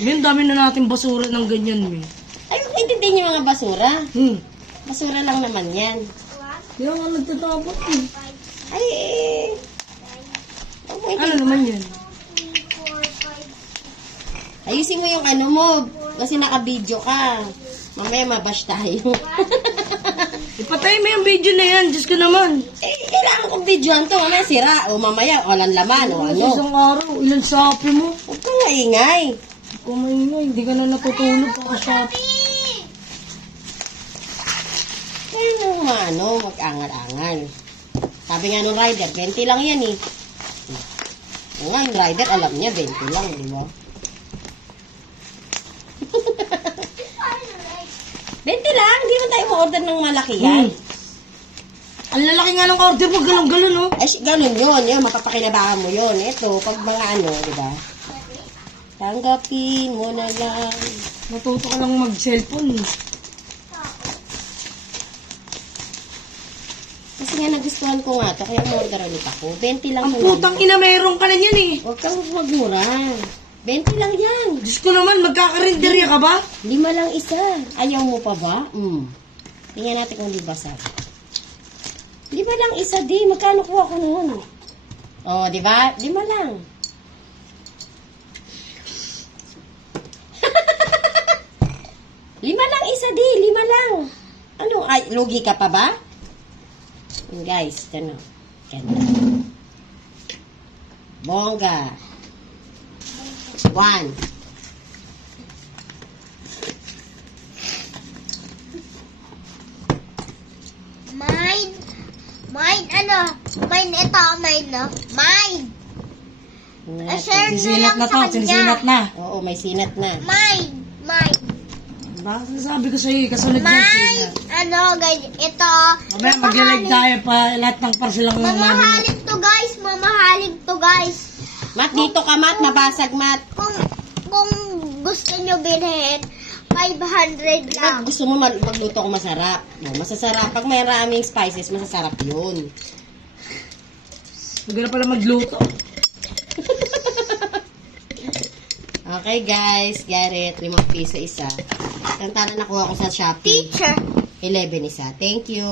Ang dami na natin basura ng ganyan, eh. Ay, intindihin niyo mga basura. Hmm. Basura lang naman yan. Kaya nga nagtatapot, eh. Ay, okay. Ano naman yan? Ayusin mo yung ano mo. Kasi naka-video ka. Mamaya mabash tayo. Ipatay mo yung video na yan. Diyos ko naman. Kailangan kong videoan to. Mamaya sira. O mamaya walang laman. O ano. Isang araw, ilang Shopee mo? Huwag kang maingay. Kumaingay, hindi ka na natutulog pa Shopee. Kaya nung mag-angal-angal. Sabi nga nung rider, 20 lang yan eh. O nga, yung rider, alam niya, 20 lang, di ba? 20 lang, hindi man tayo ma-order ng malaki yan. Ang lalaki nga ng order mo, galong-galon, no? Ay, ganun yun, mapapakinabangan mo yun. Ito, pag mga ano, di ba? Tanggapin mo na lang. Natuto ka lang mag-cellphone, eh. Kasi nga nagustuhan ko nga to, kaya order ulit ako. 20 lang Ang yun. putang ina, meron ka na yan, eh. Huwag kang magmura. 20 lang yan. Diyos ko naman, magkakarinderya ka ba? 5 lang isa. Ayaw mo pa ba? Tingnan natin kung di basa. 5 lang isa, di. Magkano kuha ko noon? O, di ba? 5 lang. Lima lang isa, di. 5 lang. Ano? Ay, lugi ka pa ba? Guys, ano? Ganda. Bongga. 1. Mine ano? Mine ito, mine no? Mine! Share Sinisinat na na lang to, sa kanya. sinisinat na. Oo, may sinat na. Mine! Diba? Sabi ko sa'yo, kasunod yung Mine! sinat. Ano, guys, ito. Mamaya mag-live tayo pa lahat ng parcel ng mami mo. Mamahalin to, guys. Mamahalin to, guys. Mat, dito ka, Mat. Nabasag, Mat. Kung gusto nyo bilhin, 500 lang. Pag gusto mo magluto ko masarap. No, masasarap. Pag may maraming spices, masasarap yun. Huwag na pala magluto. Okay, guys. Garrett, 5 piso isa. Tantana nakuha ko sa Shopee. Teacher. 11 isa. Thank you.